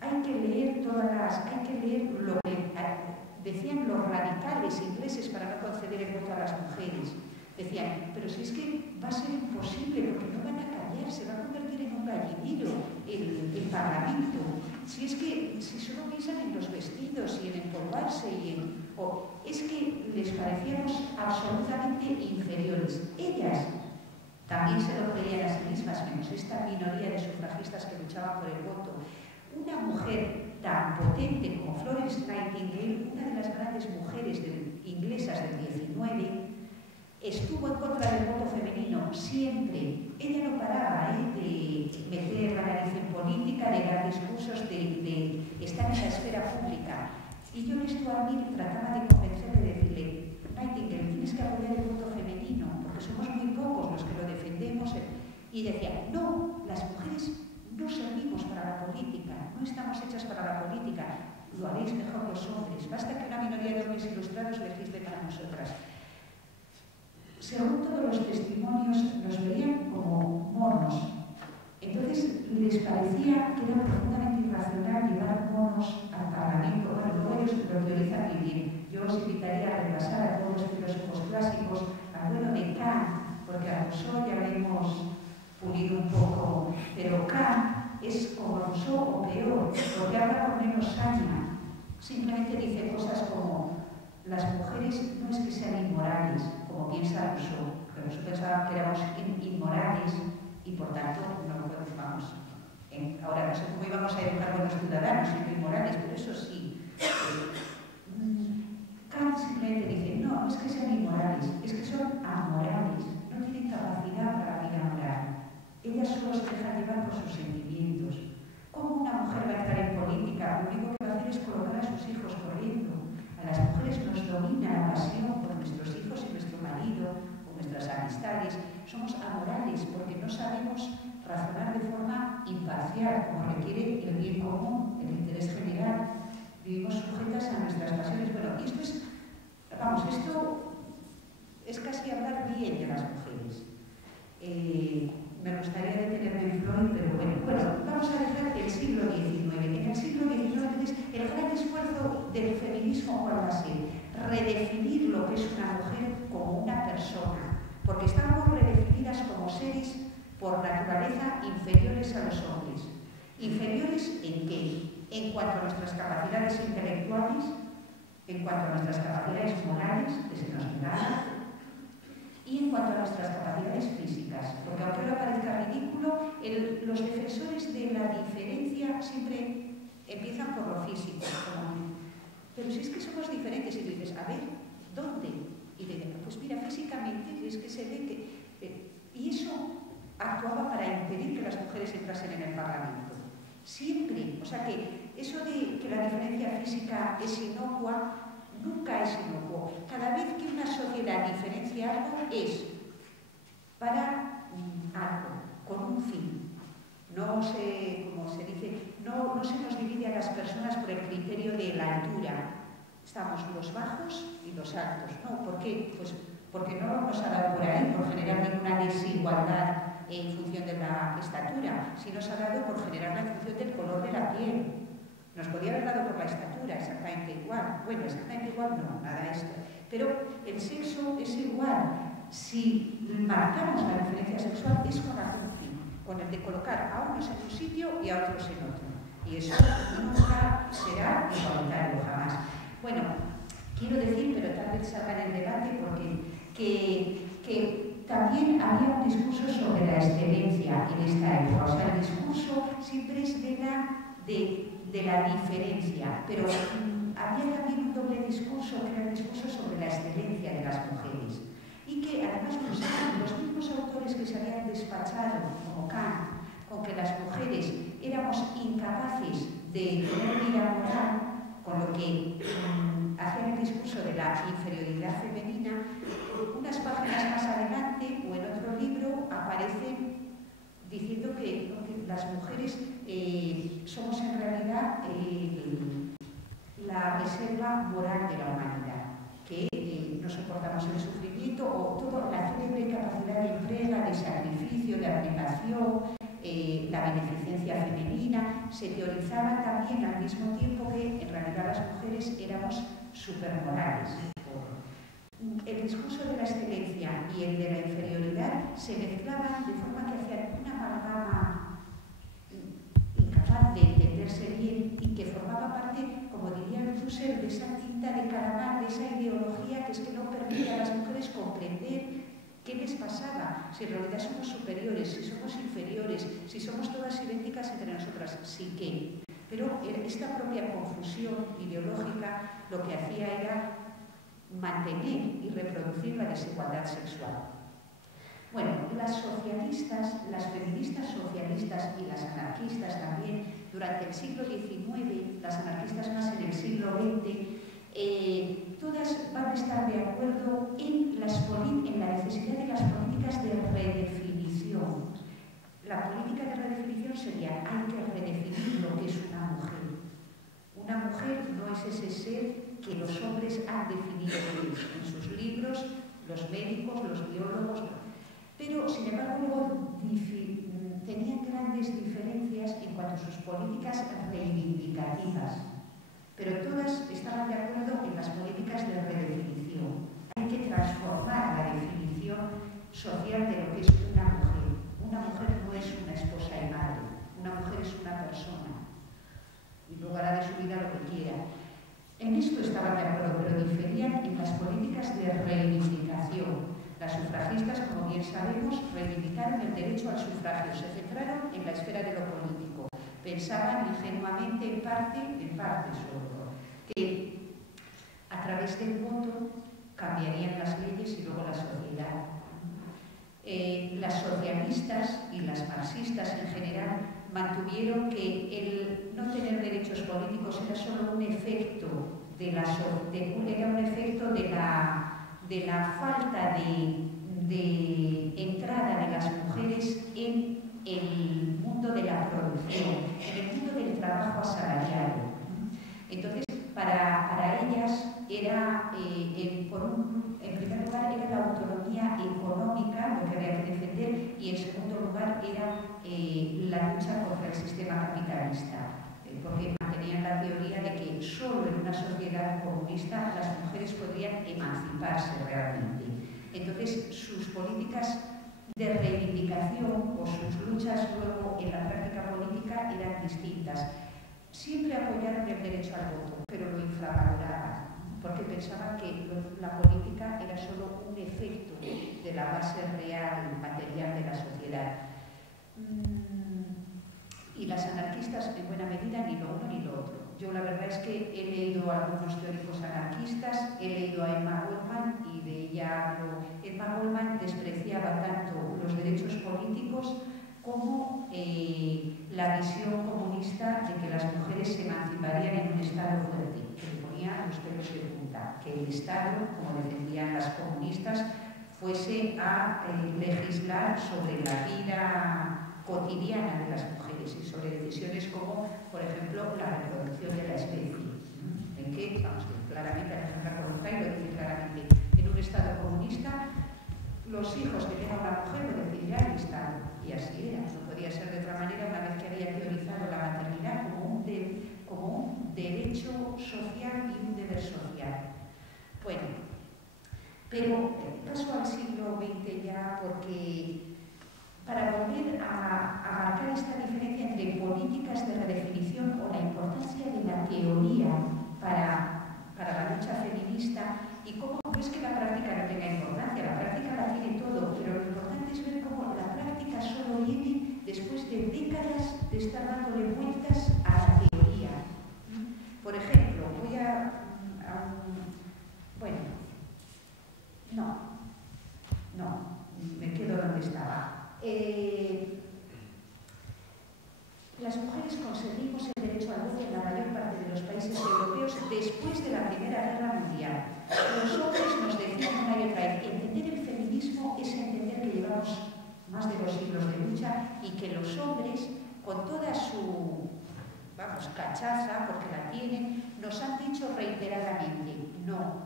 hay que leer lo que decían los radicales ingleses para no conceder el voto a las mujeres. Decían, pero si es que va a ser imposible porque no van a callar, se va a convertir en un gallinero el Parlamento. Si es que si solo piensan en los vestidos y en empolvarse es que les parecíamos absolutamente inferiores. Ellas también se lo creían a sí mismas, menos esta minoría de sufragistas que luchaban por el voto. Una mujer tan potente como Florence Nightingale, una de las grandes mujeres inglesas del 19, estuvo en contra del voto femenino siempre. Ella no paraba de meter la nariz en política, de dar discursos, de estar en la esfera pública. Y John Stuart Mill trataba de convencerle, de decirle, Nightingale, tienes que apoyar el voto femenino, porque somos muy pocos los que lo defendemos. Y decía, no, las mujeres no servimos para la política, no estamos hechas para la política, lo haréis mejor los hombres, basta que una minoría de hombres ilustrados legisle para nosotras. Según todos los testimonios, nos veían como monos. Entonces les parecía que era profundamente irracional llevar monos al Parlamento. Bueno, luego ellos lo teorizan muy bien. Yo os invitaría a repasar a todos los filósofos clásicos, al duelo de Kant, porque a Rousseau ya lo hemos pulido un poco, pero Kant es como Rousseau o peor, porque habla con menos saña. Simplemente dice cosas como las mujeres no es que sean inmorales, como piensa Rousseau, porque Rousseau pensaba que éramos inmorales y por tanto no lo podemos, ahora no sé cómo íbamos a educar a los ciudadanos siendo inmorales, pero eso sí. Kant simplemente dice, no, no es que sean inmorales, es que son amorales, no tienen capacidad para la vida moral. Ellas solo se dejan llevar por sus sentimientos. ¿Cómo una mujer va a entrar en política? Lo único que va a hacer es colocar a sus hijos corriendo. A las mujeres nos domina la pasión por nuestros hijos y nuestro marido, o nuestras amistades. Somos amorales porque no sabemos razonar de forma imparcial, como requiere el bien común, el interés general. Vivimos sujetas a nuestras pasiones. Bueno, y esto es casi hablar bien de las mujeres. Me gustaría detenerme en Freud, pero bueno, vamos a dejar el siglo XIX. En el siglo XIX, entonces, el gran esfuerzo del feminismo, ¿cuál va a ser? Redefinir lo que es una mujer como una persona, porque estábamos redefinidas como seres por naturaleza inferiores a los hombres. ¿Inferiores en qué? En cuanto a nuestras capacidades intelectuales, en cuanto a nuestras capacidades morales, que se nos negaba, y en cuanto a nuestras capacidades físicas, porque aunque ahora parezca ridículo, los defensores de la diferencia siempre empiezan por lo físico. Pero si es que somos diferentes y tú dices, a ver, ¿dónde? Y te dicen, pues mira, físicamente es que se ve que... y eso actuaba para impedir que las mujeres entrasen en el Parlamento. Siempre. O sea que eso de que la diferencia física es inocua, nunca es inocuo. Cada vez que una sociedad diferencia algo es para algo, con un fin. No se, como se dice, no se nos divide a las personas por el criterio de la altura. Estamos los bajos y los altos. ¿No? ¿Por qué? Pues porque no nos ha dado por ahí, por generar ninguna desigualdad en función de la estatura, sino se ha dado por generarla en función del color de la piel. Nos podía haber dado por la estatura, exactamente igual. Bueno, exactamente igual no, nada de esto. Pero el sexo es igual. Si marcamos la diferencia sexual es con algún fin, con el de colocar a unos en un sitio y a otros en otro. Y eso nunca será igualitario, jamás. Bueno, quiero decir, pero tal vez salga en el debate, porque que también había un discurso sobre la excelencia en esta época. O sea, el discurso siempre es de la diferencia, pero había también un doble discurso, que era el discurso sobre la excelencia de las mujeres. Y que además los mismos autores que se habían despachado, como Kant, con que las mujeres éramos incapaces de tener vida moral, con lo que hacían el discurso de la inferioridad femenina, unas páginas más adelante o en otro libro aparecen diciendo que las mujeres somos en realidad la reserva moral de la humanidad, que no soportamos el sufrimiento o toda la célebre capacidad de entrega, de sacrificio, de abnegación, la beneficencia femenina, se teorizaba también al mismo tiempo que en realidad las mujeres éramos supermorales. El discurso de la excelencia y el de la inferioridad se mezclaban de forma que hacían una amalgama incapaz de entenderse bien y que formaba parte, como diría Althusser, de esa tinta de caramel, de esa ideología que es que no permite a las mujeres comprender qué les pasaba, si en realidad somos superiores, si somos inferiores, si somos todas idénticas entre nosotras, sí que. Pero esta propia confusión ideológica lo que hacía era mantener y reproducir la desigualdad sexual. Bueno, las socialistas, las feministas socialistas y las anarquistas también, durante el siglo XIX, las anarquistas más en el siglo XX, todas van a estar de acuerdo en la necesidad de las políticas de redefinición. La política de redefinición sería, hay que redefinir lo que es una mujer. Una mujer no es ese ser que los hombres han definido en sus libros, los médicos, los biólogos, pero sin embargo luego tenían grandes diferencias en cuanto a sus políticas reivindicativas, pero todas estaban de acuerdo en las políticas de redefinición. Hay que transformar la definición social de lo que es una mujer. Una mujer no es una esposa y madre, una mujer es una persona y luego hará de su vida lo que quiera. En esto estaban de acuerdo, pero diferían en las políticas de reivindicación. Las sufragistas, como bien sabemos, reivindicaron el derecho al sufragio, se centraron en la esfera de lo político. Pensaban ingenuamente, en parte sobre todo, que a través del voto cambiarían las leyes y luego la sociedad. Las socialistas y las marxistas en general mantuvieron que el no tener derechos políticos era solo un efecto de la falta de entrada de las mujeres en el mundo de la producción, en el mundo del trabajo asalariado. Entonces, para ellas era, en primer lugar, era la autonomía económica lo que había que defender y en segundo lugar era la lucha contra el sistema capitalista, porque mantenían la teoría de que solo en una sociedad comunista las mujeres podrían emanciparse realmente. Entonces, sus políticas de reivindicación o sus luchas luego en la práctica política eran distintas. Siempre apoyaron el derecho al voto, pero lo infravaloraban, porque pensaban que la política era solo un efecto de la base real, material de la sociedad. Y las anarquistas, en buena medida, ni lo uno ni lo otro. Yo la verdad es que he leído a algunos teóricos anarquistas, he leído a Emma Goldman y de ella hablo. Emma Goldman despreciaba tanto los derechos políticos como la visión comunista de que las mujeres se emanciparían en un Estado fuerte, que le ponía los pelos de punta, que el Estado, como defendían las comunistas, fuese a legislar sobre la vida cotidiana de las mujeres y sobre decisiones como, por ejemplo, la reproducción de la especie. En que, vamos, claramente, Alejandra Kollontai lo dice claramente, en un Estado comunista, los hijos que tenga una mujer lo decidirá el Estado. Y así era, no podía ser de otra manera una vez que había teorizado la maternidad como un derecho social y un deber social. Bueno, pero paso al siglo XX ya porque para volver a marcar esta diferencia entre políticas de redefinición o la importancia de la teoría para la lucha feminista y cómo no es que la práctica no tenga importancia, la práctica la tiene todo, pero lo importante es ver cómo la práctica solo viene después de décadas de estar dándole vueltas a la teoría. Por ejemplo, voy me quedo donde estaba. Las mujeres conseguimos el derecho al voto en la mayor parte de los países europeos después de la Primera Guerra Mundial. Los hombres nos decían una y otra vez, entender el feminismo es entender que llevamos más de 2 siglos de lucha y que los hombres, con toda su, cachaza, porque la tienen, nos han dicho reiteradamente, no,